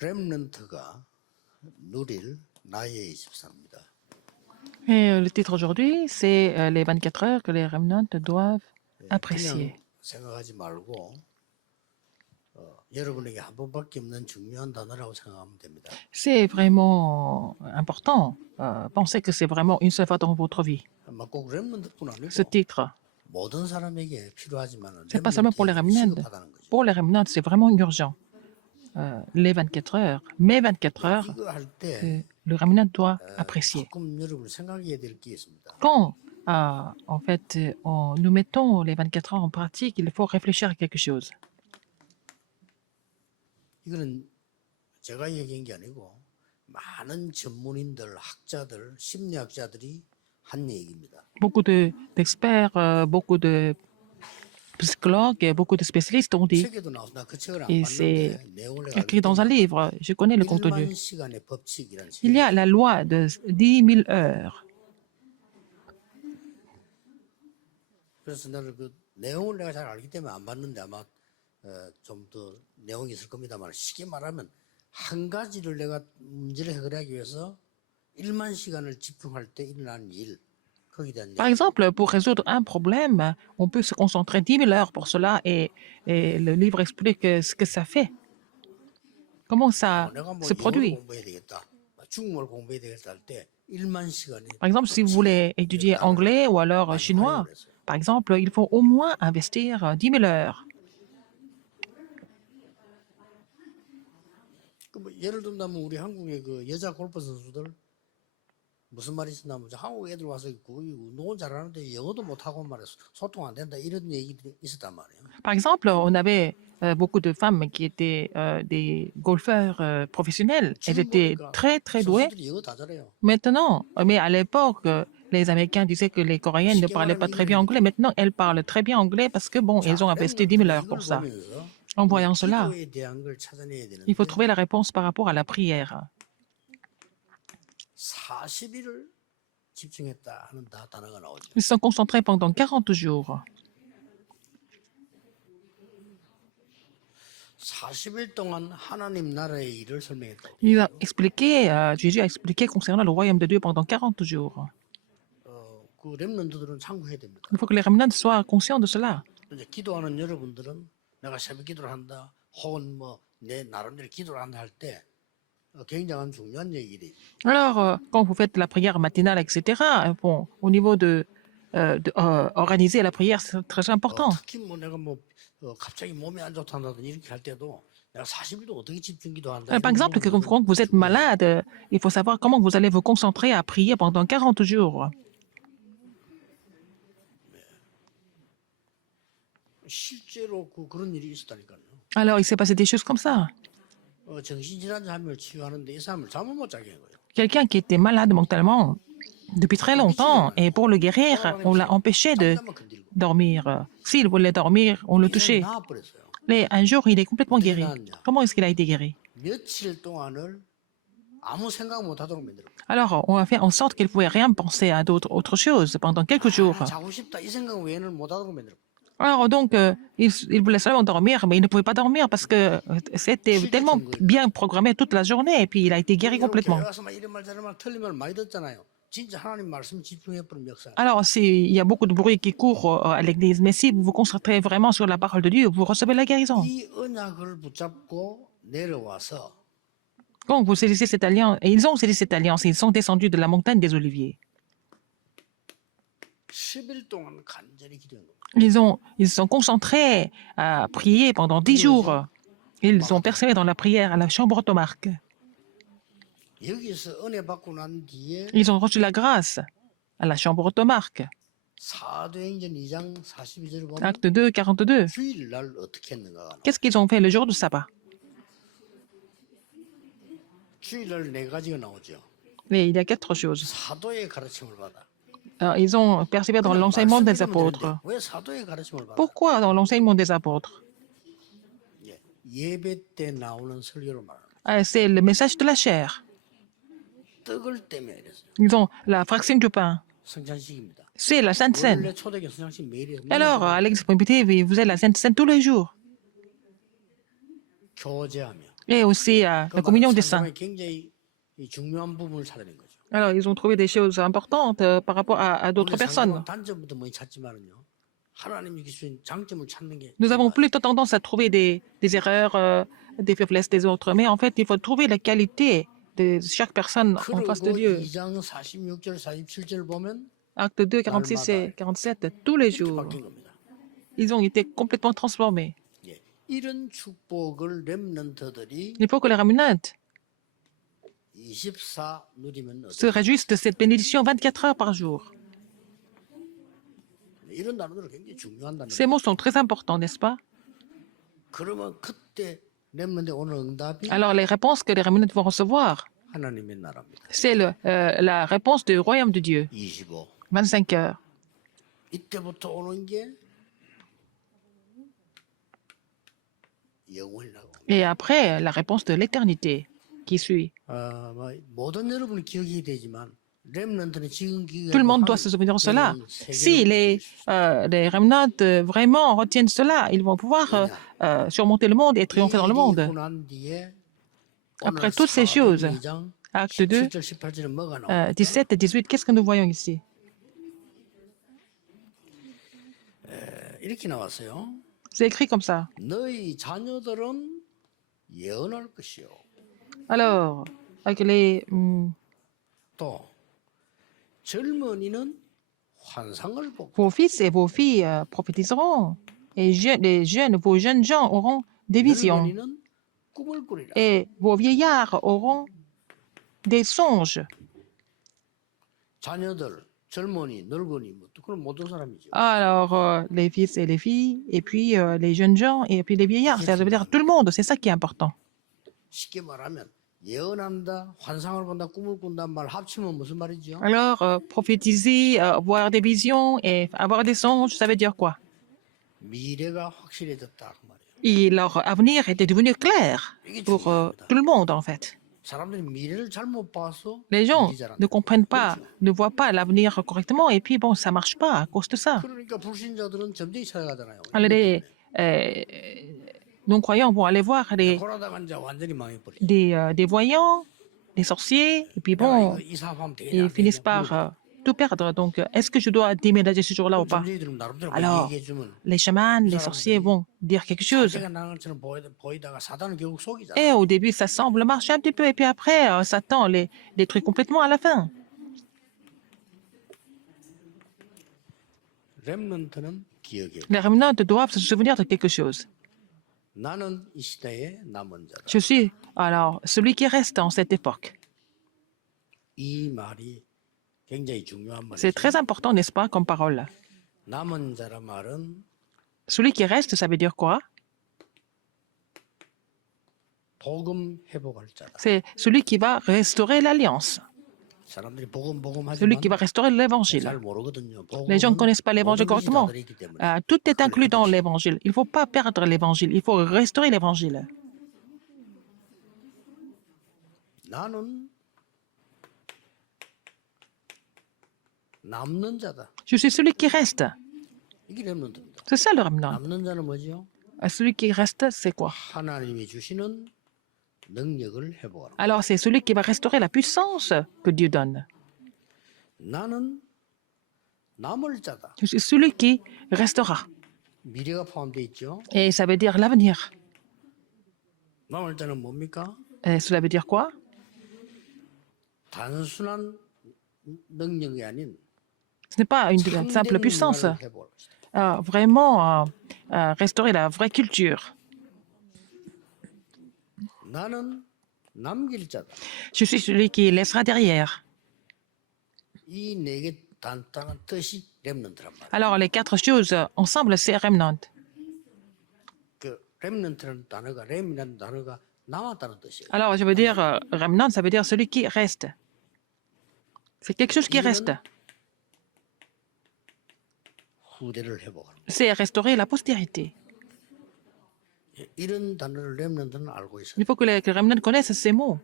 렘넌트가 누릴 나의 24입니다. Et le titre aujourd'hui, c'est les 24 heures que les remnants doivent apprécier. 그냥 생각하지 말고 여러분에게 한 번밖에 없는 중요한 단어라고 생각하면 됩니다. C'est vraiment important. Pensez que c'est vraiment une seule fois dans votre vie. 꼭 렘넌트뿐 Ce 아니고 titre, 모든 사람에게 필요하지만 c'est pas seulement pour les remnants. 시급하다는 거죠. Pour les remnants, c'est vraiment urgent. Les 24 heures, mes 24 heures, 이거 할 que 때 le remnant doit apprécier. 조금 여러분 생각해야 될 게 있습니다. Quand, en fait, nous mettons les 24 heures en pratique, il faut réfléchir à quelque chose. 이거는 제가 얘기한 게 아니고 많은 전문인들, 학자들, 심리학자들이 한 얘기입니다. Beaucoup d'experts, beaucoup de psychologues et beaucoup de spécialistes ont dit, 책에도 나온다. 그 책을 안 et c'est 봤는데 내용을 내가 écrit dans un livre, je connais le contenu. 1만 시간의 법칙이라는 책. Il y a la loi de 10 000 heures. 그래서 나는 그 내용을 내가 잘 알기 때문에 안 봤는데 아마 좀 더 내용이 있을 겁니다만 쉽게 말하면 한 가지를 내가 문제를 해결하기 위해서 1만 시간을 집중할 때 일어나는 일 거기에 대한 Par exemple, pour résoudre un problème, on peut se concentrer 10 000 heures pour cela et le livre explique ce que ça fait. Comment ça 내가 뭐 se 영어를 produit. 공부해야 되겠다, 중국어를 공부해야 되겠다 할 때 1만 시간이 Par exemple, si vous voulez étudier anglais ou alors chinois, par exemple, il faut au moins investir 10 000 heures. 뭐 예를 든다면 우리 한국의 그 여자 골프 선수들 무슨 말이 있었냐면 한국 애들 와서 운동은 잘하는데 영어도 못하고 말해서 소통 안 된다 이런 얘기들이 있었단 말이에요. Par exemple, on avait beaucoup de femmes qui étaient des golfeurs professionnels. Elles étaient très, très douées. 선수들이 영어 다 잘해요. Maintenant, mais à l'époque, les Américains disaient que les Coréennes ne parlaient pas très bien anglais. Maintenant, elles parlent très bien anglais parce que, bon, ils ont investi 10 000 heures pour ça. En voyant cela, 기도에 대한 걸 찾아내야 되는데 il faut trouver la réponse par rapport à la prière. 40일을 집중했다 하는 단어가 나오죠. Ils se sont concentrés pendant 40 jours. 40일 동안 하나님 나라의 일을 설명했다. Il a expliqué, Jésus a expliqué concernant le royaume de Dieu pendant 40 jours. 그 렘넌트들은 참고해야 됩니다. Il faut que les remnants soient conscients de cela. 이제 기도하는 여러분들은 내가 새벽 기도를 한다, 혹은 뭐 내 나름대로 기도를 한다 할 때 굉장한 중요한 얘기들이. Alors, quand vous faites la prière matinale, etc., bon, au niveau de organiser la prière, c'est très important. 특히 뭐 내가 뭐 갑자기 몸이 안 좋다든지 이렇게 할 때도 내가 40일도 어떻게 집중 기도한다. Par exemple, quand vous êtes malade, il faut savoir comment vous allez vous concentrer à prier pendant 40 jours. 실제로 그런 일이 있었다니까요. Alors, il s'est passé des choses comme ça. 정신질환자 한 명을 치유하는데 이 사람을 잠을 못 자게 한 거예요. Quelqu'un qui était malade mentalement depuis très longtemps, et pour le guérir, on l'a empêché de dormir. S'il voulait dormir, on le touchait. 나와버렸어요. Mais un jour, il est complètement guéri. Comment est-ce qu'il a été guéri? 며칠 동안을 아무 생각 못 하도록 만들어. Alors, on a fait en sorte qu'il ne pouvait rien penser à autre chose pendant quelques jours. 자고 싶다 이 생각 외에는 못 하도록 만들어. Alors, donc, il voulait seulement dormir, mais il ne pouvait pas dormir parce que c'était tellement bien programmé toute la journée, et puis il a été guéri complètement. 와서 막 이런 말 저런 말 틀린 말 많이 듣잖아요. 진짜 하나님 말씀 집중해버린 역사. Alors, il y a beaucoup de bruit qui court à l'église, mais si vous vous concentrez vraiment sur la parole de Dieu, vous recevez la guérison. 이 언약을 붙잡고 내려와서 Quand vous saisissez cette alliance, et ils ont saisi cette alliance, ils sont descendus de la montagne des Oliviers. 10일 동안 간절히 기도한 겁니다. Ils se sont concentrés à prier pendant 10 jours. Ils ont persévéré dans la prière à la chambre automarque. 여기서 은혜 받고 난 뒤에 Ils ont reçu la grâce à la chambre automarque. 사도행전 2장 42절을 보면 Acte 2, 42. 주일날 어떻게 했는가가 나와요. Qu'est-ce qu'ils ont fait le jour du sabbat? 주일날 네 가지가 나오죠. Mais il y a 4 choses. 사도의 가르침을 받아. Alors, ils ont persévéré dans l'enseignement des apôtres. 왜 사도의 가르침을 받아? Pourquoi dans l'enseignement des apôtres? 예배 때 나오는 설교를 말하는 거예요. C'est le message de la chair. 떡을 때문에 이랬어요. Ils ont la fraction du pain. 성찬식입니다. C'est la Sainte Seine. 원래 초대교 성찬식 매일 해요. Alors, à l'église primitive, ils faisaient la Sainte Seine tous les jours. 교제하며 et aussi la 그 communion 말은 des saints. 상당히 굉장히 이 중요한 부분을 찾아낸 거죠. Alors, ils ont trouvé des choses importantes par rapport à d'autres 우리 상대방 personnes. 단점부터 많이 찾지만은요. 하나님이 주신 장점을 찾는 게 Nous avons 중요하다. plutôt tendance à trouver des erreurs, des faiblesses des autres, mais en fait, il faut trouver la qualité de chaque personne en face de 그리고 Dieu. 2장 46절 47절 보면 Acte 2, 46 et 47, tous les 이렇게 jours, 바뀐 겁니다. ils ont été complètement transformés. 예. 이런 축복을 렘넌트들이 Il faut que les Ramunites 24 누리면 se réjouissent de cette bénédiction 24 heures par jour. 이런 단어들은 굉장히 중요한 단어. Ces mots sont très importants, n'est-ce pas? 그러면 그때 렘넌트의 오늘 응답이 Alors, les réponses que les Ramunites vont recevoir, 하나님의 나라입니다. c'est la réponse du royaume de Dieu, 25. 25 heures. 이때부터 오는 게 영원이라고. Et après, la réponse de l'éternité qui suit. 뭐 모든 여러분이 기억이 되지만 렘넌트는 지금 Tout le monde doit se souvenir de cela. Si les remnants vraiment retiennent cela, ils vont pouvoir surmonter le monde et triompher dans le monde. Après toutes ces choses, acte 2, 17 et 18, qu'est-ce que nous voyons ici? 이렇게 나왔어요. C'est écrit comme ça. 너희 자녀들은 예언할 것이요. Alors, avec les, 또 젊은이는 환상을 보고 vos fils et vos filles prophétiseront, et les jeunes, vos jeunes gens auront des visions, 늙은이는 꿈을 꾸리라. et vos vieillards auront des songes. 자녀들, 젊은이, 늙은이, 뭐 그런 모든 사람이죠. Alors, les fils et les filles, et puis les jeunes gens, et puis les vieillards, ça veut dire tout le monde, c'est ça qui est important. 쉽게 말하면 예언한다, 환상을 본다, 꿈을 꾼다 말 합치면 무슨 말이죠? Alors, prophétiser, voir des visions et avoir des songes, ça veut dire quoi? 미래가 확실해졌다 그 말이에요. Et leur avenir était devenu clair pour tout le monde, en fait. 사람들이 미래를 잘못 봐서 Les gens 일이 잘 안 ne 돼. comprennent pas, ne voient pas l'avenir correctement, et puis bon, ça marche pas à cause de ça. 그러니까 불신자들은 점쟁이 찾아가잖아요. Alors, les non-croyants vont aller voir 고라다가 이제 완전히 망해버려. des voyants, des sorciers, et puis bon, 이 사업하면 되냐? ils finissent par tout perdre. Donc, est-ce que je dois déménager ce jour-là ou pas? 점쟁이들은 나름대로 Alors, 얘기해주면 les chamans, les sorciers vont dire quelque chose. 제가 나간 것처럼 보이다가 사단은 결국 속이잖아. Et au début, ça semble marcher un petit peu, et puis après, Satan les détruit complètement à la fin. 렘넌트는 기억해. Les remnants doivent se souvenir de quelque chose. 나는 이 시대의 남은 자다. Je suis, alors, celui qui reste en cette époque. 이 말이 굉장히 중요한 C'est 말이죠. très important, n'est-ce pas, comme parole? 남은 자란 말은 Celui qui reste, ça veut dire quoi? 복음 회복할 자다. C'est celui qui va restaurer l'alliance, 사람들이 복음 celui 하지만 qui va restaurer l'évangile. 잘 모르거든요. Les gens ne connaissent pas l'évangile 모든 것이 correctement. 다 들어있기 때문에. Tout est inclus dans l'évangile. Il ne faut pas perdre l'évangile, il faut restaurer l'évangile. 나는 남는 자다. Je suis celui qui reste. 이게 렘넌트입니다. C'est ça le remnant. 남는 자는 뭐지요? Celui qui reste, c'est quoi? 하나님이 주시는 능력을 회복하라. Alors, c'est celui qui va restaurer la puissance que Dieu donne. 나는 남을 자다. Je suis celui qui restera. 미래가 포함되어 있죠. Et ça veut dire l'avenir. 남을 자는 뭡니까? Et cela veut dire quoi? 단순한 능력이 아닌 Ce n'est pas une simple 참된 puissance. 문화를 회복할 것이다. Vraiment restaurer la vraie culture. 나는 남길 자다. Je suis celui qui laissera derrière. 이 네 개 단단한 뜻이 렘넌트란 말이야. Alors, les quatre choses ensemble, c'est remnant. 그 렘넌트라는 단어가 렘이라는 단어가 남았다는 뜻이에요. Alors, je veux dire, remnant, ça veut dire celui qui reste. C'est quelque chose qui reste. 후대를 회복하는. C'est restaurer la postérité. 이런 단어를 렘넌트는 알고 있어요. Il faut que les remnants connaissent ces mots.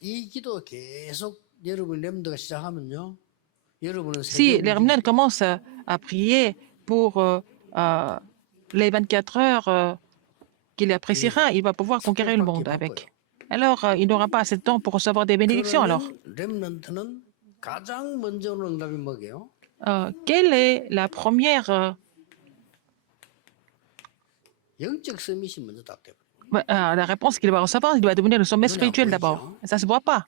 이 기도 계속 여러분 렘넌트가 시작하면요. 여러분은 Si 세계 les remnants commencent à prier pour les 24 heures qu'il appréciera, il va pouvoir conquérir le monde avec. Alors, il n'aura pas assez de temps pour recevoir des bénédictions alors. 렘넌트는 가장 먼저 오는 응답이 뭐게요? Quelle est la première 영적 서밋이 먼저 딱 돼버려요. la réponse qu'il va recevoir? Il doit devenir le sommet spirituel d'abord. Ça ne se voit pas.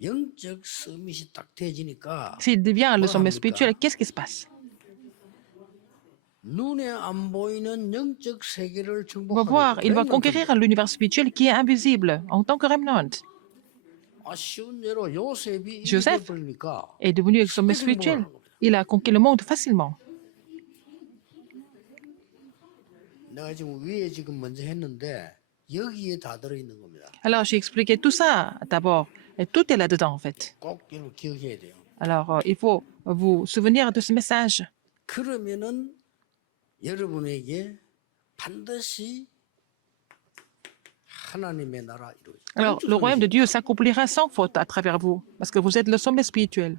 영적 서밋이 딱 돼지니까 S'il devient le 뭘 sommet 합니까? spirituel, qu'est-ce qui se passe? 눈에 안 보이는 영적 세계를 On va voir, il va 정복하게 conquérir l'univers spirituel qui est invisible en tant que remnant. 아쉬운 예로 요셉이 Joseph 버리니까 est devenu le sommet spirituel. Il a conquis le monde facilement. 내가 지금 위에 지금 먼저 했는데 여기에 다 들어있는 겁니다. Alors, j'ai expliqué tout ça d'abord. Et tout est là-dedans, en fait. 꼭 이걸 기억해야 돼요. Alors, il faut vous souvenir de ce message. 그러면은 여러분에게 반드시 하나님의 나라 이루어져. Alors, le royaume de Dieu s'accomplira sans faute à travers vous, parce que vous êtes le sommet spirituel.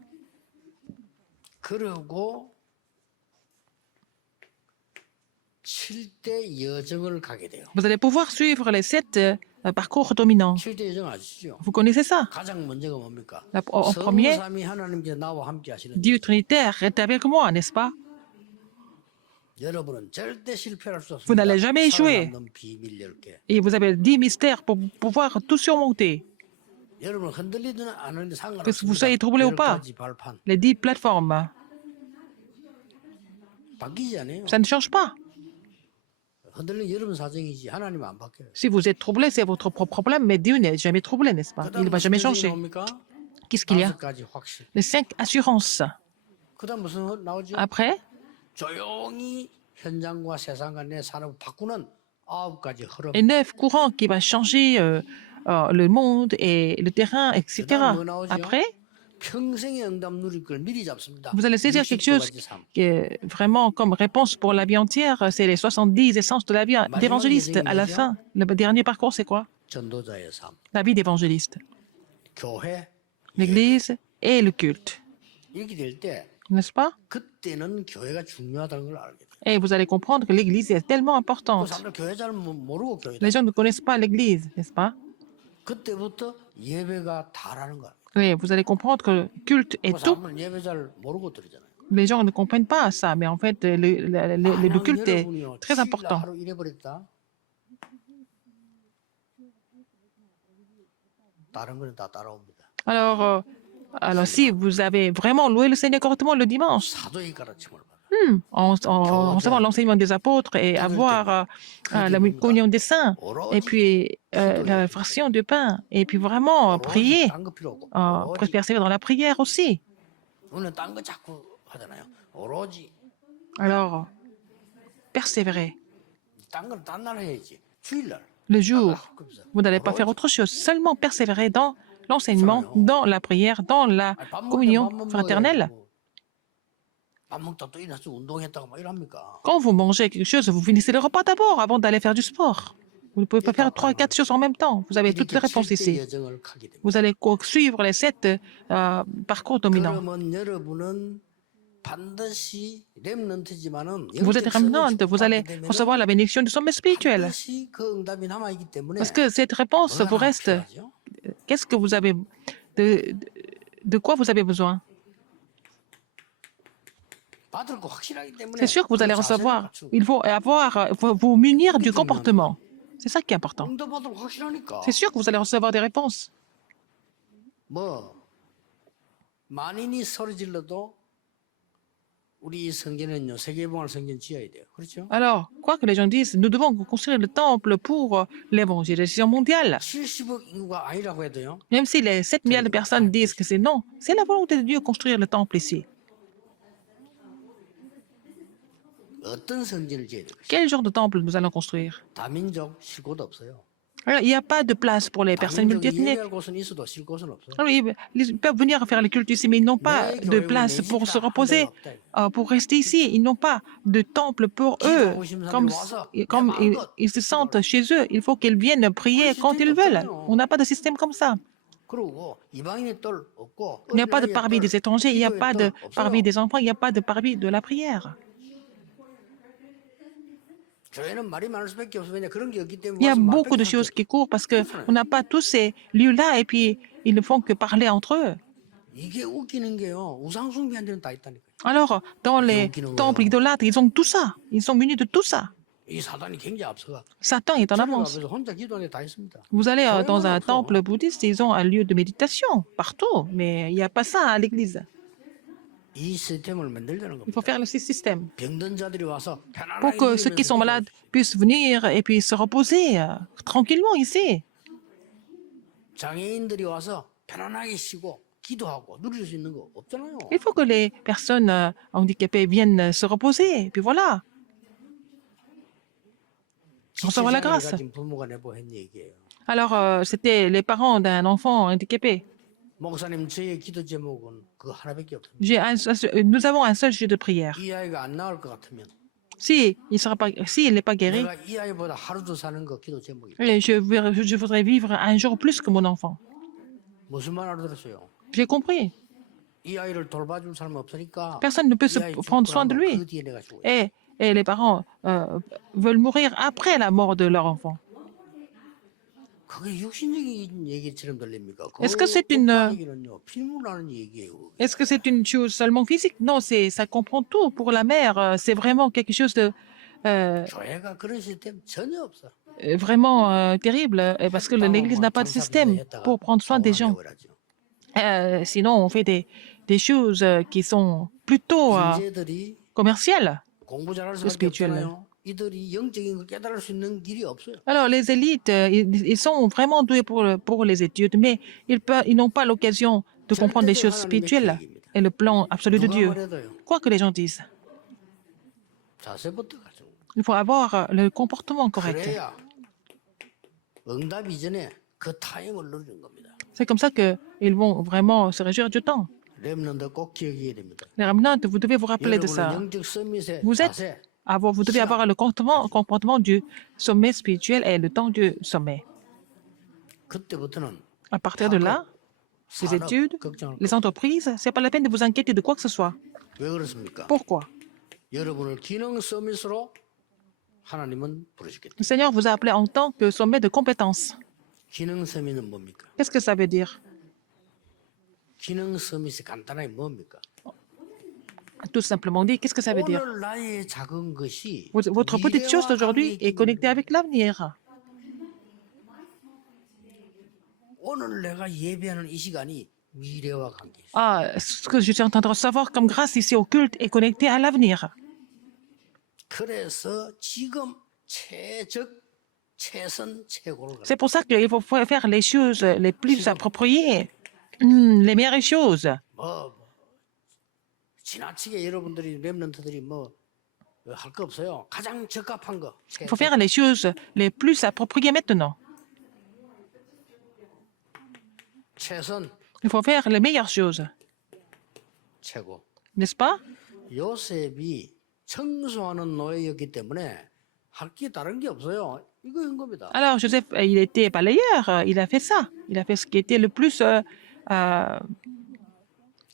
그러고 7대 여정을 가게 돼요. Vous allez pouvoir suivre les 7 parcours dominants. 7대 여정 아시죠? Vous connaissez ça? 가장 먼저가 뭡니까? En premier, 성삼위 하나님께 나와 함께 하시는 Dieu Trinitaire est avec moi, n'est-ce pas? 여러분은 절대 실패할 수 없습니다. Vous n'allez jamais échouer. 살아남는 비밀 10개. Et vous avez 10 mystères pour pouvoir tout surmonter. 여러분 흔들리든 안 흔들리든 Que vous 상관없습니다. soyez troublé ou pas. 10가지 발판. Les 10 plateformes, 바뀌지 않아요. ça ne change pas. 흔들리는 여러분 사정이지 하나님은 안 바뀌어요. Si vous êtes troublé, c'est votre propre problème, mais Dieu n'est jamais troublé, n'est-ce pas? Il ne va jamais changer. 뭡니까? Qu'est-ce qu'il y a? 5가지 확실. Les 5 assurances. 그다음 무슨 나오죠? Après, 조용히 현장과 세상과 내 산업을 바꾸는 9가지 흐름. les 9 courants qui vont changer le monde et le terrain, etc. Après, 평생의 응답 누릴 걸 미리 잡습니다. vous allez saisir quelque chose 69가지 삶. qui est vraiment comme réponse pour la vie entière. C'est les 70 essences de la vie d'évangéliste. À la fin, le dernier parcours, c'est quoi? 전도자의 삶. La vie d'évangéliste. 교회 L'église et le culte. 이렇게 될 때 N'est-ce pas? 그때는 교회가 중요하다는 걸 알게 돼요. Et vous allez comprendre que l'église est tellement 그 importante. 사람들 교회 잘 모르고 교회. Les gens ne connaissent pas l'église, n'est-ce pas? 그때부터 예배가 다라는 거야. Oui, vous allez comprendre que le culte est 그 tout. 사람들 예배 잘 모르고 드리잖아요. Les gens ne comprennent pas ça, mais en fait, le culte est très important. 하루 잃어버렸다. 다른 거는 다 따라옵니다. Alors, si vous avez vraiment loué le Seigneur correctement le dimanche, 사도의 가르침을 받아. en recevant l'enseignement des apôtres et avoir la communion des saints, et puis la fraction du pain, et puis vraiment prier, 딴거 필요 없고. 오로지 persévérer dans la prière aussi. 우리는 딴거 자꾸 하잖아요. 오로지 Alors, persévérer. 딴 날 해야지. 주일날. Le jour, 그러면서 vous n'allez pas faire autre chose, seulement persévérer dans l'enseignement, dans la prière, dans la communion fraternelle. 밥 먹다 또 일어나서 운동했다고 막 이럽니까? Quand vous mangez quelque chose, vous finissez le repas d'abord avant d'aller faire du sport. Vous ne pouvez pas faire 3 4 choses en même temps. Vous avez toutes les réponses ici. 여정을 가게 됩니다. Vous allez suivre les 7 parcours dominants. 그러면 여러분은 반드시 렘넌트지만은 Vous êtes remnant, vous allez recevoir la bénédiction du sommet spirituel. 반드시 그 응답이 남아 있기 때문에 Parce que cette réponse vous reste. Qu'est-ce que vous avez de quoi vous avez besoin? 받을 거 확실하기 때문에 C'est sûr que vous allez 그 자세를 recevoir. 갖추고. Il faut vous munir du comportement. C'est ça qui est important. 응답 받을 거 확실하니까. C'est sûr que vous allez recevoir des réponses. 뭐 만인이 소리 질러도 우리 이 성전은요 세계봉할 성전 지어야 돼요. 그렇죠? Alors, quoi que les gens disent, nous devons construire le temple pour l'évangélisation mondiale. 70억 인구가 아니라고 해도요. Même si les 7 milliards de personnes disent que c'est non, c'est la volonté de Dieu de construire le temple ici. 어떤 성전을 지어야 돼요? Quel genre de temple nous allons construire? 다민족 쉴 곳 없어요. Alors, il n'y a pas de place pour les personnes 다민족이 multiethniques. 예배할 곳은 있어도 쉴 곳은 없어요. Alors, ils peuvent venir faire le culte ici, mais ils n'ont pas de place pour se reposer, pour rester ici. Ils n'ont pas de temple pour eux. Comme ils se sentent chez eux, il faut qu'ils viennent prier quand ils veulent. On n'a pas de système comme ça. 그리고 이방인의 뜰 없고 Il n'y a pas de parvis des étrangers, il n'y a 기도의 pas 뜰 de 없어요. parvis des enfants, il n'y a pas de parvis de la prière. 교회는 말이 많을 수밖에 없어. 왜냐 그런 게 없기 때문에 Il y a 와서 beaucoup de 말밖에 할 게 choses qui 없어. courent parce qu'on n'a pas tous ces lieux-là et puis ils ne font que parler entre eux. 이게 웃기는 게요. 우상 숭배한 데는 다 있다니까요. Alors, dans les temples idolâtres, ils ont tout ça. Ils sont munis de tout ça. 이 사단이 굉장히 앞서가. Satan est en 저녁 avance. 앞에서 혼자 기도하는 데 다 있습니다. Vous allez dans 교회만 un 없어. temple bouddhiste, ils ont un lieu de méditation partout, mais il n'y a pas ça à l'église. 이 시스템을 만들자는 Il 겁니다. faut faire le système 병든 자들이 와서 pour 편안하게 que ceux qui sont 기도하면서 malades puissent venir et puis se reposer tranquillement ici. 장애인들이 와서 편안하게 쉬고 기도하고 누릴 수 있는 거 없잖아요. Il faut que les personnes handicapées viennent se reposer, et puis voilà, recevoir la 지체장애를 grâce. 가진 부모가 내보한 얘기예요. Alors, c'était les parents d'un enfant handicapé. 목사님 저의 기도 제목은 그 하나밖에 없습니다. Nous avons un seul sujet de prière. 이 아이가 안 나올 것 같으면 Si il n'est pas guéri, 내가 이 아이보다 하루 더 사는 거 기도 제목이에요. je voudrais vivre un jour plus que mon enfant. 무슨 말 알아들었어요? J'ai compris. 이 아이를 돌봐줄 사람 없으니까 Personne ne peut 이 아이 prendre 죽고 soin de 나면 lui. 그 뒤에 내가 죽어요. Et les parents veulent mourir après la mort de leur enfant. 그게 육신적인 얘기처럼 들립니까? Est-ce que c'est une- 그 얘기는요, 피눈물 나는 얘기예요. Est-ce que c'est une chose seulement physique? Non, ça comprend tout. Pour la mère, c'est vraiment quelque chose de 교회가 그런 시스템 전혀 없어. vraiment terrible, parce que l'Église n'a pas de système pour prendre soin des gens. Sinon, on fait des choses qui sont plutôt 인재들이 commerciales. 공부 잘할 그 수밖에 spirituel. 없잖아요. 이들이 영적인 걸 깨달을 수 있는 길이 없어요. Alors, les élites, ils sont vraiment doués pour les études, mais ils n'ont pas l'occasion de comprendre les choses spirituelles et le plan absolu de 누가 Dieu. 뭐래도요. Quoi que les gens disent, 자세부터 가지고. il faut avoir le comportement correct. 그래야 응답 이전에 그 타임을 누리는 겁니다. C'est comme ça qu'ils vont vraiment se réjouir du temps. 렘넌트 꼭 기억해야 됩니다. Les remnants, vous devez vous rappeler de 여러분은 ça. 영적 서밋의 Vous êtes 자세, vous devez avoir le comportement du sommet spirituel et le temps du sommet. 그때부터는 À partir de là, les 산업 études, 걱정할 les entreprises, c'est pas la peine de vous inquiéter de quoi que ce soit. 왜 그렇습니까? Pourquoi? 여러분을 기능 서밋으로 하나님은 부르셨겠다. Le Seigneur vous a appelé en tant que sommet de compétences. 기능 서밋은 뭡니까? Qu'est-ce que ça veut dire? 기능 서밋이 간단하게 뭡니까? Tout simplement dit, qu'est-ce que ça veut dire? 오늘 나의 작은 것이 Votre petite chose d'aujourd'hui est connectée avec l'avenir. 오늘 내가 예배하는 이 시간이 미래와 관계 있어. Ce que je suis en train de recevoir comme grâce ici au culte est connecté à l'avenir. 그래서 지금 최선 최고를 C'est pour ça qu'il faut faire les choses les plus appropriées, les meilleures choses. 뭐 지나치게 여러분들이 렘넌트들이 뭐 할 거 없어요. 가장 적합한 거. Il faut faire les choses les plus appropriées maintenant. 최선 Il faut faire les meilleures choses, 최고. n'est-ce pas? 요셉이 청소하는 노예였기 때문에 할 게 다른 게 없어요. 이거 한 겁니다. Alors, Joseph, il était balayeur, il a fait ça. Il a fait ce qui était le plus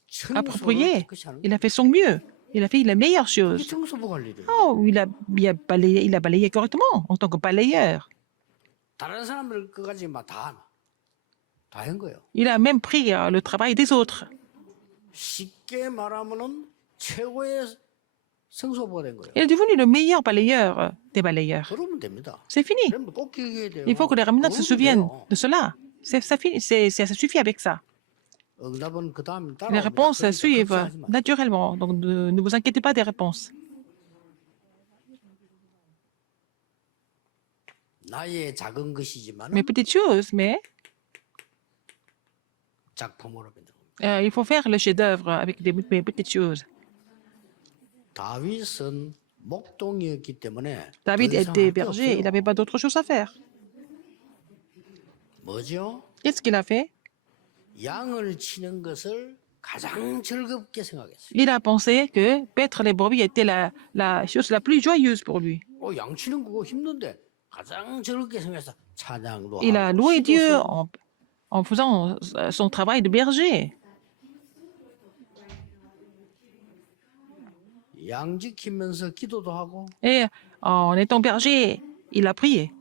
청소를 approprié. 깨끗이 하는 Il a fait son mieux. Il a fait les meilleures 이게 choses. 청소부 할 일이에요. Oh, il a balayé correctement en tant que balayeur. 다른 사람들 것까지 다 한 거예요. Il a même pris le travail des autres. 쉽게 말하면은 최고의 청소부가 된 거예요. Il est devenu le meilleur balayeur des balayeurs. 그러면 됩니다. C'est fini. 그러면 꼭 기억해야 돼요. Il faut que les remnants se 그러면 souviennent 돼요. de cela. Ça suffit avec ça. 응답은 그 다음 Les 따라옵니다. réponses 그러니까 suivent 걱정하지 마세요. naturellement. Donc, ne vous inquiétez pas des réponses. 나의 작은 것이지만 Mais petites choses, mais 작품으로 변경. il faut faire le chef-d'œuvre avec des petites choses. 다윗은 목동이었기 때문에 David 더 이상 était 할게 berger, il 없어요. n'avait pas d'autre chose à faire. 뭐죠? Qu'est-ce qu'il a fait? 양을 치는 것을 가장 즐겁게 생각했어요. Il a pensé que paître les brebis était la chose la plus joyeuse pour lui. 양 치는 그거 힘든데 가장 즐겁게 생각해서 찬양도 Il a 하고 loué 시도 Dieu 쓰고. en faisant son travail de berger. 양 지키면서 기도도 하고 Et en étant berger, il a prié.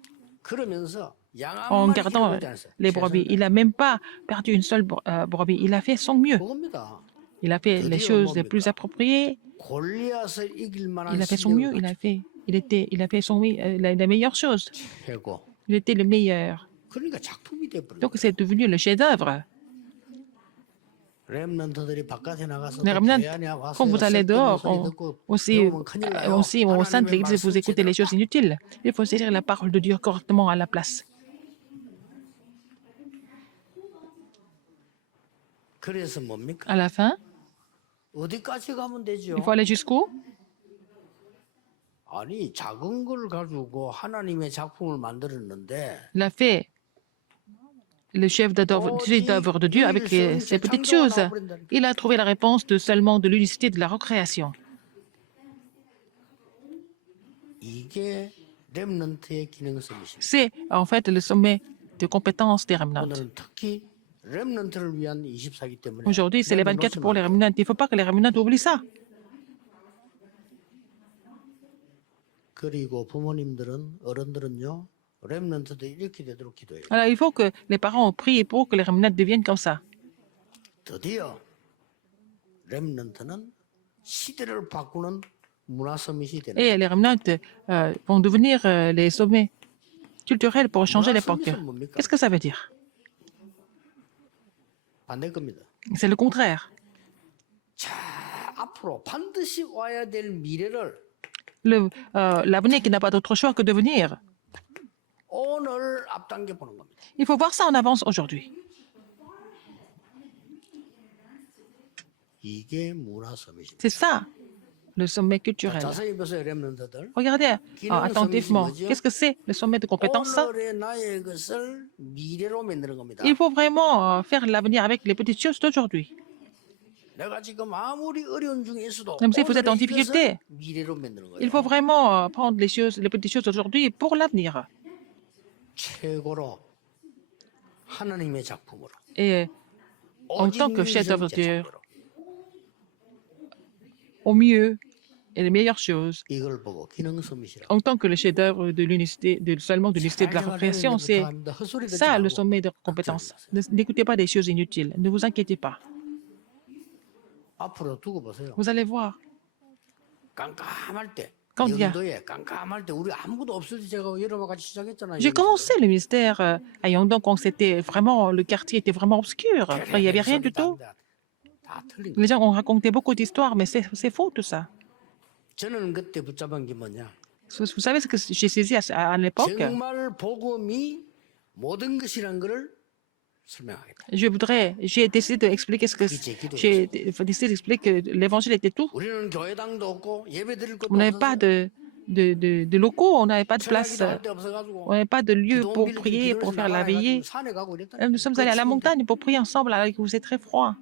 그러면서 양 한 En 마리 gardant 잃어보지 않았어요. les brebis, il n'a même pas perdu une seule brebis. Il a fait son mieux. 그겁니다. Il a fait les 드디어 choses les plus 뭡니까? appropriées. 골리앗을 이길 만한 Il a fait son mieux. 실력을 갖췄죠. Il a fait la meilleure chose. 최고. Il était le meilleur. 그러니까 작품이 돼버린 Donc 거예요. c'est devenu le chef-d'œuvre. 렘넌트들이 바깥에 나가서 Les remnants, quand vous allez dehors, aussi au sein de l'Église, vous écoutez les choses inutiles. Il faut saisir la parole de Dieu correctement à la place. 그래서 뭡니까? À la fin, 어디까지 가면 되죠? il faut aller jusqu'où? 아니 작은 걸 가지고 하나님의 작품을 만들었는데 Il a fait le chef-d'œuvre de Dieu avec ces petites choses. Il a trouvé la réponse seulement de l'unicité de la recréation. 이게 렘넌트의 기능성이십니다. C'est en fait le sommet de compétences des remnants. 오늘은 특히 렘넌트를 위한 24기 때문에 Aujourd'hui, c'est les 24 pour les remnants. Il ne faut pas que les remnants oublient ça. 그리고 부모님들은 어른들은요 렘넌트도 이렇게 되도록 기도해요. Alors, il faut que les parents prient pour que les remnants deviennent comme ça. 드디어 렘넌트는 시대를 바꾸는 문화 서밋이 되는 Et les remnants vont devenir les sommets culturels pour changer l'époque. Qu'est-ce que ça veut dire? 반대 겁니다. C'est le contraire. 자 앞으로 반드시 와야 될 미래를 L'avenir qui n'a pas d'autre choix que de venir. 오늘 앞당겨 보는 겁니다. Il faut voir ça en avance aujourd'hui. 이게 문화 서밋입니다. C'est ça, le sommet culturel. 자세히 보세요, 렘넌트들. Regardez attentivement. Qu'est-ce que c'est le sommet de compétences? 오늘의 나의 것을 미래로 만드는 겁니다. Il faut vraiment faire l'avenir avec les petites choses d'aujourd'hui. 내가 지금 아무리 어려운 중에 있어도 Même si vous êtes en 오늘의 difficulté, 이것을 미래로 만드는 거예요. il faut vraiment prendre les petites choses d'aujourd'hui pour l'avenir. 최고로 하나님의 작품으로. Et en tant que chef-d'œuvre de Dieu, 작품으로 au mieux et les meilleures choses. 이걸 보고 기능 서밋이라고. En tant que le chef-d'œuvre de l'unité, seulement de l'unité de la recréation, c'est ça le sommet de compétences. N'écoutez pas des choses inutiles. Ne vous inquiétez pas. 앞으로 두고 보세요. Vous allez voir. 깜깜할 때, Quand il y a- 영도에 깜깜할 때 우리 아무도 없을 때 제가 여러분 같이 시작했잖아요. J'ai commencé le ministère à Yangdong quand c'était vraiment, le quartier était vraiment obscur. Il n'y avait rien du tout. 다 틀린 거예요. Les gens ont raconté beaucoup d'histoires, mais c'est faux tout ça. 저는 그때 붙잡은 게 뭐냐? Vous savez ce que j'ai saisi à l'époque? 정말 복음이 모든 것이란 거를 설명하겠다. J'ai décidé d'expliquer j'ai décidé d'expliquer que l'évangile était tout. 우리는 교회당도 없고 예배 드릴 곳도 On n'avait pas 없어서 de locaux, on n'avait pas de place, 철학기도 할데 없어가지고 on n'avait pas de lieu pour 기도원 prier, 빌리지 pour faire 기도원에서 la veillée. 나가가지고 산에 가고 이랬다. Nous sommes allés à la montagne pour prier ensemble alors que vous êtes très froid.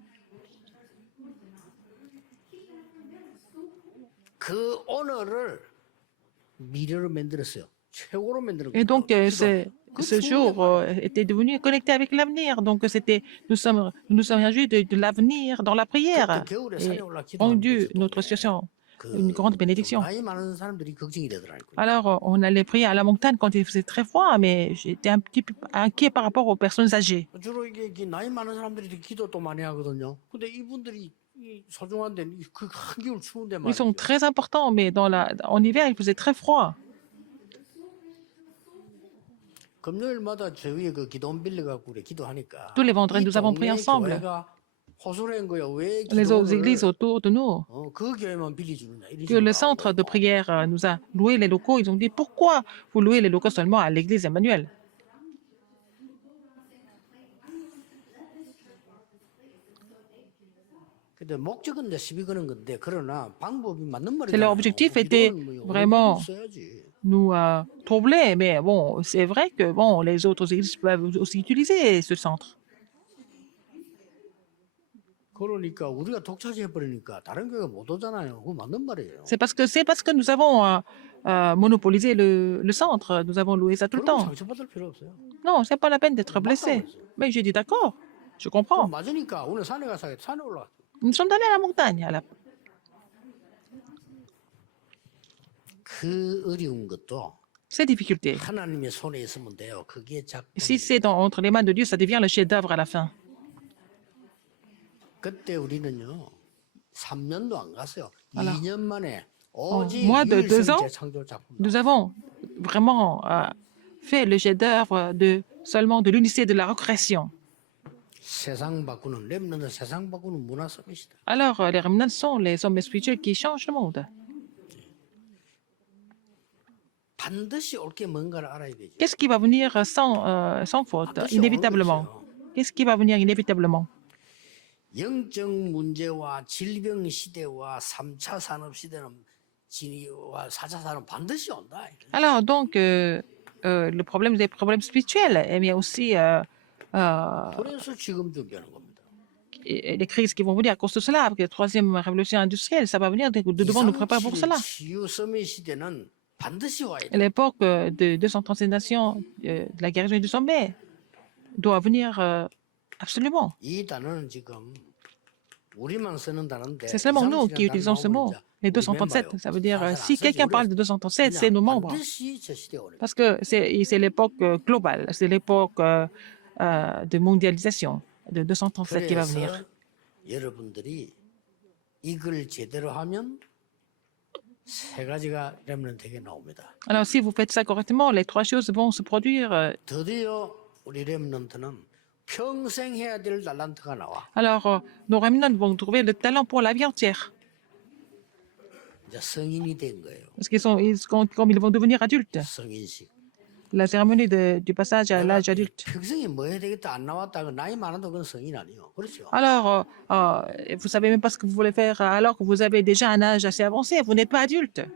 그 오늘을 미래로 만들었어요. 최고로 만드는 Et donc, 거예요. ce jour était devenu connecté avec l'avenir. Donc, nous sommes réjouis de l'avenir dans la prière et rendu notre situation une grande bénédiction. 나이 많은 사람들이 걱정이 되더라고요. Alors, on allait prier à la montagne quand il faisait très froid, mais j'étais un petit peu inquiet par rapport aux personnes âgées. 주로 이게 나이 많은 사람들이 기도도 많이 하거든요. 근데 이분들이 이 소중한데 그 한겨울 추운데 Ils sont 말이죠. très importants, mais en hiver, il faisait très froid. 금요일마다 저희 그 기도원 빌려 갖고 우리 기도하니까 Tous les vendredis, 이 nous avons prié 동네 ensemble. 교회가 호소한 거야. 왜 Les autres églises 기도를 autour de nous, 그 교회만 빌려주느냐. 이런 que le 식으로 centre de 나오고. prière nous a loué les locaux, ils ont dit pourquoi vous louez les locaux seulement à l'église Emmanuel? 근데 목적은 이제 시비 거는 건데 그러나 방법이 맞는 말이잖아요. Leur objectif était vraiment nous troubler, mais bon, c'est vrai que bon, les autres églises peuvent aussi utiliser ce centre. 그러니까 우리가 독차지해 버리니까 다른 교회가 못 오잖아요. 그거 맞는 말이에요. C'est parce que nous avons monopolisé le centre, nous avons loué ça tout le 그럼 temps. 상처받을 필요 없어요. Non, c'est pas la peine d'être blessé. Mais j'ai dit d'accord, je comprends. 그럼 맞으니까 오늘 산에 가서 산에 올라갔어. Nous sommes allés à la montagne. 그 어려운 것도 Ces difficultés, 하나님의 손에 있으면 돼요. 그게 작품. si c'est entre les mains de Dieu, ça devient le chef-d'œuvre à la fin. 그때 우리는요 3년도 안 갔어요. Alors, 2년 만에 En 오직 moins de 2 유일성 ans, 재창조 작품. nous avons vraiment fait le chef-d'œuvre de seulement de l'unité de la recréation. 세상 바꾸는 렘넌트 세상 바꾸는 문화 서밋이다. Alors, les remnants sont les hommes spirituels qui changent le monde. 반드시 올 게 뭔가를 알아야 되죠. Qu'est-ce qui va venir sans faute, 반드시 inévitablement? 오는 것이에요. Qu'est-ce qui va venir inévitablement? 영적 문제와 질병 시대와 3차 산업 시대는 진이와 4차 산업 반드시 온다. Alors, donc, le problème des problèmes spirituels, mais il y a aussi 그래서 지금 준비하는 겁니다. les crises qui vont venir à cause de cela, avec la troisième révolution industrielle, ça va venir, nous devons nous préparer pour cela. 치유 서밋 시대는 반드시 와야 돼. L'époque de 237 nations, de la guérison et du sommet, doit venir absolument. 이 단어는 지금 우리만 쓰는 단어인데 C'est seulement nous qui utilisons ce mot. Les 237, ça veut dire si quelqu'un parle de 237, c'est nos membres. 반드시 저 시대에 오는 Parce que c'est l'époque globale, c'est l'époque de mondialisation de 237 qui va venir. 그래서 여러분들이 이걸 제대로 하면 세 가지가 렘넌트에게 나옵니다. Alors, si vous faites ça correctement, les trois choses vont se produire. 드디어 우리 렘넌트는 평생 해야 될 달란트가 나와. Alors, nos remnants vont trouver le talent pour la vie entière. 이제 성인이 된 거예요. Parce comme ils vont devenir adultes. 성인식. La cérémonie du passage à l'âge adulte. 평생에 뭐 해야 되겠다 안 나왔다. 나이 많아도 그건 성인 아니에요. 그렇죠? Alors, vous savez même pas ce que vous voulez faire alors que vous avez déjà un âge assez avancé. Vous n'êtes pas adulte.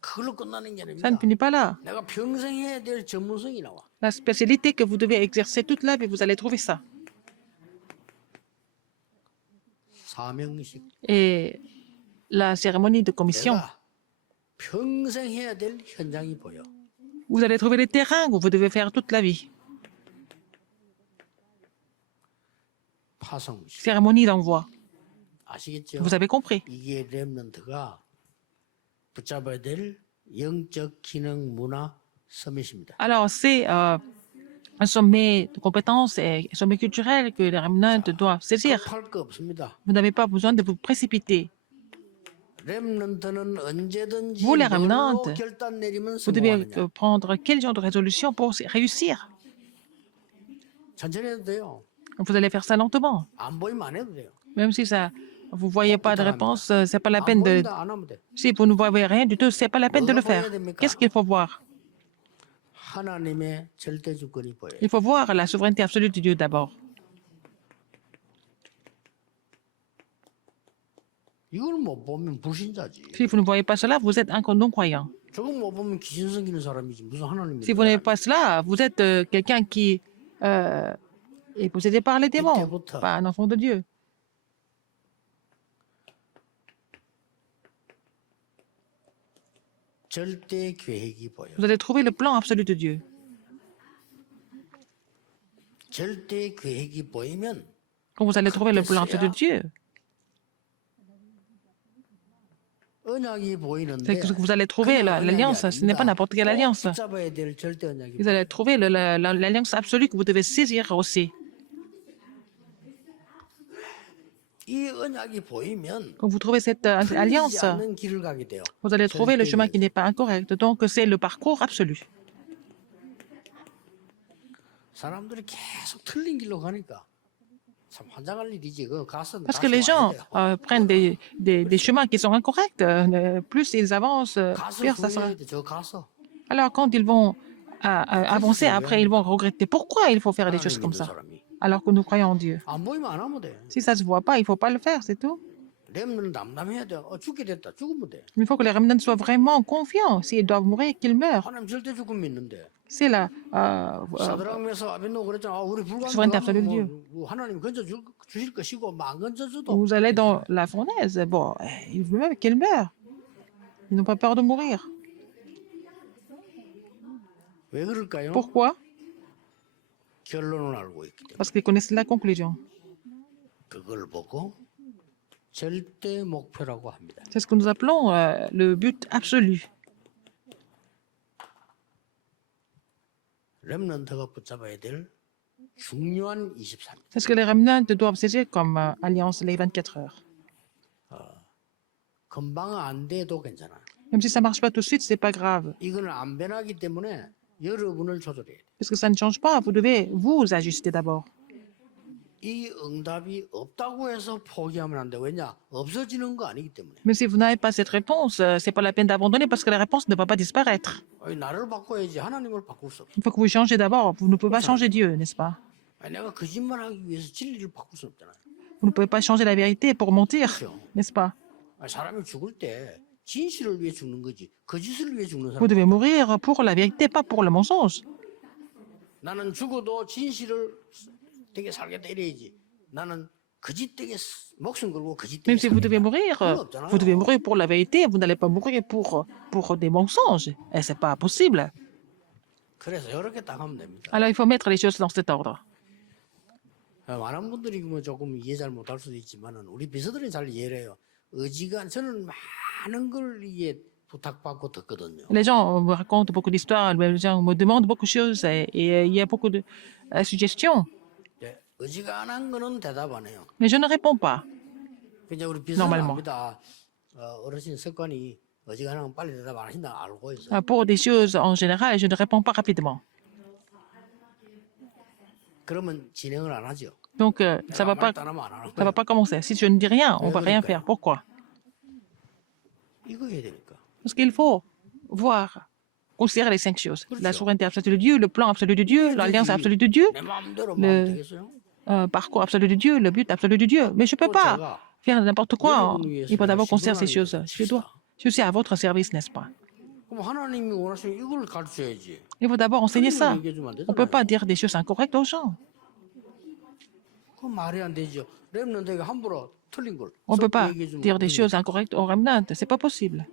그걸로 끝나는 게 Ça ne 아닙니다. finit pas là. 내가 평생 해야 될 전문성이 나와. La spécialité que vous devez exercer toute la vie, vous allez trouver ça. 사명식. Et la cérémonie de commission, 내가 평생 해야 될 현장이 보여. vous allez trouver les terrains que vous devez faire toute la vie. 파송식. Cérémonie d'envoi. 아시겠죠? Vous avez compris. 이게 렘넌트가 붙잡아야 될 영적 기능 문화 서밋입니다. Alors, c'est un sommet de compétences et un sommet culturel que les remnants doivent saisir. 급할 거 없습니다. Vous n'avez pas besoin de vous précipiter. 렘넌트는 언제든지 Vous, les 뭘로 remnants, 결단 내리면 Vous devez 성공하느냐. prendre quel genre de résolution pour réussir. 천천히 해도 돼요. Vous allez faire ça lentement. 안 보이면 안 해도 돼요. Même si ça, vous voyez pas de réponse, c'est pas la 안 peine de. 보인다 안 하면 돼. Si vous ne voyez rien du tout, c'est pas la peine de le faire. Qu'est-ce qu'il faut voir? 하나님의 절대 주권이 보여요. Il faut voir la souveraineté absolue de Dieu d'abord. 이걸 못 보면 불신자지. Si vous ne voyez pas cela, vous êtes un non-croyant. 저거 못 보면 귀신 섬기는 사람이지 무슨 하나님이. Si vous n'avez pas cela, vous êtes quelqu'un qui est possédé par les démons, pas un enfant de Dieu. 절대 계획이 보여. Vous allez trouver le plan absolu de Dieu. 절대 계획이 보이면 Quand vous allez trouver le plan absolu de Dieu, 언약이 보이는데 c'est que vous allez trouver l'alliance. Ce n'est pas n'importe quelle alliance. 붙잡아야 될 절대 언약이. Vous allez trouver l'alliance absolue que vous devez saisir aussi. 이 언약이 보이면 Quand vous trouvez cette 틀리지 alliance, 않는 길을 가게 돼요. vous allez trouver le chemin qui n'est pas incorrect. Donc, c'est le parcours absolu. 사람들이 계속 틀린 길로 가니까 참 환장할 일이지. 그 가서 Parce que 다시 les gens 와야 돼요. prennent des chemins qui sont incorrects. Plus ils avancent, 가서 pire ça sera. 후회해야 돼. 저 가서 Alors, quand ils vont avancer, après, ils vont regretter. Pourquoi il faut faire des choses 하나님 comme 믿는 ça 사람이 alors que nous croyons en Dieu? 안 보이면 안 하면 돼. Si ça ne se voit pas, il ne faut pas le faire, c'est tout. 렘넌은 남남해야 돼. 죽게 됐다. 죽으면 돼. Il faut que les remnants soient vraiment confiants. S'ils doivent mourir, qu'ils meurent. 하나님 절대 죽음 믿는데. C'est la 사드락메서 아벤노 그랬잖아. 우리 souveraineté absolue de Dieu. 불가능하면 하나님 건져 주실 것이고 안 건져줘도 Vous allez dans la fournaise. Bon, ils veulent même qu'ils meurent. Ils n'ont pas peur de mourir. 왜 그럴까요? Pourquoi? 결론을 알고 있기 때문에 Parce qu'ils connaissent la conclusion. 그걸 보고 절대 목표라고 합니다. C'est ce que nous appelons le but absolu. 렘넌트가 붙잡아야 될 중요한 23일. C'est ce que les remnants doivent saisir comme alliance les 24 heures. 금방 안 돼도 괜찮아. Même si ça ne marche pas tout de suite, ce n'est pas grave. 이거는 안 변하기 때문에 여러분을 조절해야 돼. Parce que ça ne change pas, vous devez vous ajuster d'abord. 이 응답이 없다고 해서 포기하면 안 돼. 왜냐? 없어지는 거 아니기 때문에. Mais si vous n'avez pas cette réponse, ce n'est pas la peine d'abandonner parce que la réponse ne va pas disparaître. 아니, 나를 바꿔야지 하나님을 바꿀 수 없어. Il faut que vous changez d'abord. Vous ne pouvez pas changer Dieu, n'est-ce pas? 아니, 내가 거짓말하기 위해서 진리를 바꿀 수 없잖아요. Vous ne pouvez pas changer la vérité pour mentir, 그렇죠. n'est-ce pas? 아니, 사람이 죽을 때 진실을 위해 죽는 거지 거짓을 위해 죽는 Vous 사람. devez mourir pour la vérité, pas pour le mensonge. 나는 죽어도 진실을 되게 살겠다 이래야지. 나는 거짓 되게 목숨 걸고 거짓 되게 Même si vous devez 살겠다. mourir, 그건 없잖아요. vous devez mourir pour la vérité, vous n'allez pas mourir pour des mensonges. Et ce n'est pas possible. 그래서 이렇게 딱 하면 됩니다. Alors il faut mettre les choses dans cet ordre. 많은 분들이 뭐 조금 이해 잘 못할 수도 있지만은 우리 비서들은 잘 이해를 해요. 의지가 저는 많은 걸 이게 부탁받고 듣거든요. Les gens me racontent beaucoup d'histoires, les gens me demandent beaucoup de choses et il y a beaucoup de suggestions. 네, 의지가 안 한 거는 대답 안 해요. Mais je ne réponds pas. 그냥 우리 비서는 Normalement. 압니다. 어르신 습관이 의지가 안 하면 빨리 대답 안 하신다 알고 있어요. Pour des choses en général, je ne réponds pas rapidement. 그러면 진행을 안 하죠. Donc ça ne va pas, 말도 안 하면 안 하는 ça va 거예요. pas commencer. Si je ne dis rien, on ne va rien faire. Pourquoi? 이거 해야 되니까. Parce qu'il faut voir, considérer les 5 choses. La souveraineté absolue de Dieu, le plan absolu de Dieu, l'alliance absolue de Dieu, 내 마음대로 네. 마음 되겠어요? parcours absolu de Dieu, le but absolu de Dieu. Mais je ne peux 또 pas 제가 faire n'importe quoi. 여러분을 위해서 Il faut d'abord 내가 considérer ces 시도하는 choses. 거예요. Je suis à votre service, n'est-ce pas? 그럼 하나님이 원하시는 이걸 가르쳐야지. Il faut d'abord enseigner ça. 얘기해 주면 안 On ne peut 되잖아요. pas dire des choses incorrectes aux gens. 그 말이 안 되죠. 렘넌트가 함부로 틀린 걸 On ne peut pas 얘기해 주면 dire des 어떻게 choses incorrectes aux remnants. C'est pas possible.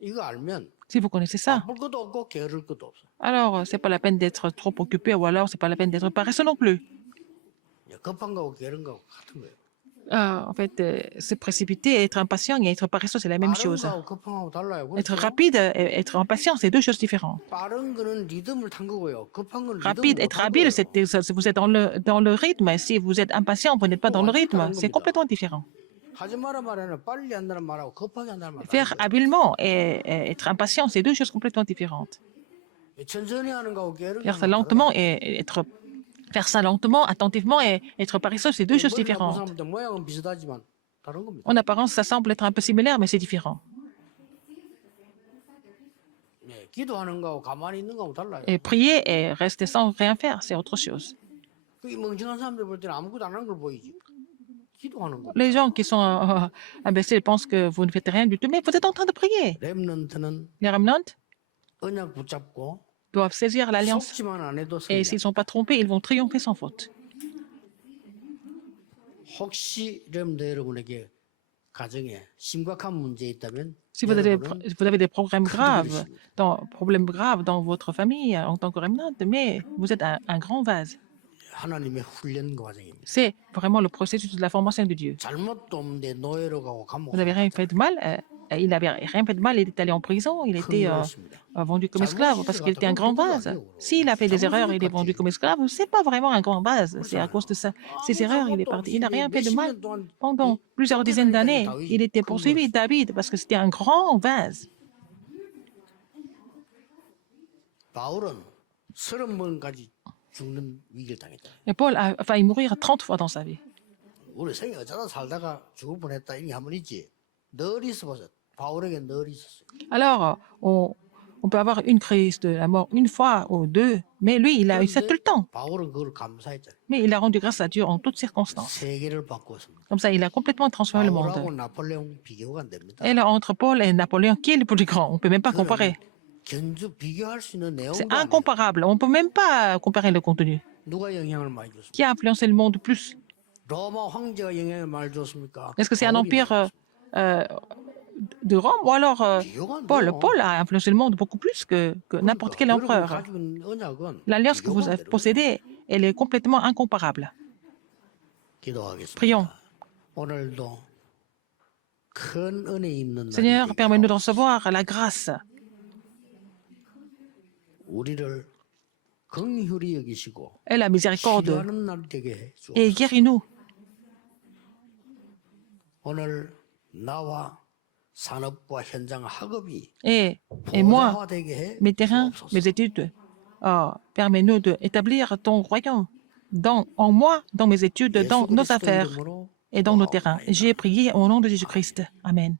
이거 알면 Si vous connaissez ça, 바쁠 것도 없고 게으를 것도 없어. alors c'est pas la peine d'être trop occupé ou alors c'est pas la peine d'être paresseux non plus. 급한 거하고 게으른 거하고 같은 거예요. En fait, se précipiter, être impatient et être paresseux, c'est la même 빠른 chose. 거하고 급한 거하고 달라요. Être 그렇죠? rapide et être impatient, c'est deux choses différentes. 빠른 거는 리듬을 탄 거고요. 급한 거는 Rapide, 리듬을 être 못탄 habile, 거예요. vous êtes dans le rythme. Si vous êtes impatient, vous n'êtes pas dans le rythme. C'est complètement différent. 하지 마라 말에는 빨리 한다는 말하고 급하게 한다는 말. Faire habilement et être impatient, c'est deux choses complètement différentes. 천천히 하는 거하고 게으른 Faire ça 거하고 lentement et être faire ça lentement, attentivement et être paresseux, c'est deux choses 머리 나쁜 différentes. 사람들 모양은 비슷하지만 다른 겁니다. En apparence, ça semble être un peu similaire, mais c'est différent. 네, 기도하는 거하고 가만히 있는 거하고 달라요. Et prier et rester sans rien faire, c'est autre chose. 그 멍청한 사람들 볼 때는 아무것도 안 하는 걸 보이지. 기도하는 거. Les gens qui sont imbéciles pensent que vous ne faites rien du tout, mais vous êtes en train de prier. 렘넌트는 Les remnants 언약 붙잡고 doivent saisir l'alliance. 속지만 안 해도 Et 승리한다. s'ils ne sont pas trompés, ils vont triompher sans faute. 혹시 렘너 여러분에게 가정에 심각한 문제 있다면 Si vous avez des problèmes graves dans votre famille en tant que remnant, mais vous êtes un grand vase. 하나님의 훈련 과정입니다. C'est vraiment le processus de la formation de Dieu. 잘못도 없는데 노예로 가고 감옥 Vous n'avez rien fait de mal. Il n'avait rien fait de mal. Il est allé en prison. Il était vendu comme esclave parce qu'il était un grand vase. S'il a fait des erreurs, il est vendu comme esclave. C'est pas vraiment un grand vase. C'est à cause de ça. Ses erreurs, il est parti. Il n'a rien fait de mal. Pendant plusieurs dizaines d'années, il était poursuivi, David, parce que c'était un grand vase. 바울은 30번까지 죽는 위기를 당했다. Et Paul a failli mourir 30 fois dans sa vie. 우리 생에 어쩌다 살다가 죽을 뻔했다 이게 한 번 있지. 늘 있어 보세요. 바울에게 늘 있었어요. Alors, on peut avoir une crise de la mort une fois ou deux, mais lui, il a eu ça tout le temps. 바울은 그걸 감사했잖아요. Mais il a rendu grâce à Dieu en toutes circonstances. 세계를 바꾸었습니다. Comme ça, il a complètement transformé le 바울하고 monde. 나폴레옹 비교가 안 됩니다. Et là, entre Paul et Napoléon, qui est le plus grand? On ne peut même pas comparer. 견주 비교할 수 있는 C'est 내용도 아니에요. incomparable. On ne peut même pas comparer le contenu. 누가 영향을 많이 줬습니까? Qui a influencé le monde plus? 로마 황제가 영향을 많이 줬습니까? Est-ce que c'est un 바울이 empire 많이 de Rome ou alors 비교가 안 Paul? 돼요. Paul a influencé le monde beaucoup plus que n'importe quel 여러분이 empereur. 가지고 있는 언약은 L'alliance que vous 비교가 안 돼요. possédez, elle est complètement incomparable. 기도하겠습니다. Prions. 오늘도 큰 은혜 입는 Seigneur, 날이 permets-nous de 되게 recevoir la grâce. 우리를 긍휼히 여기시고 Et la miséricorde. 치료하는 날 되게 해 주옵소서. Et guéris-nous. 오늘 나와 산업과 현장 학업이 Et moi, 보좌화되게 해 mes terrains, 주옵소서. mes études, permets-nous d'établir ton royaume en moi, dans mes études, dans nos 예수 그리스도 affaires 이름으로 et dans nos terrains. 기도하옵나이다. J'ai prié au nom de Jésus-Christ. Amen.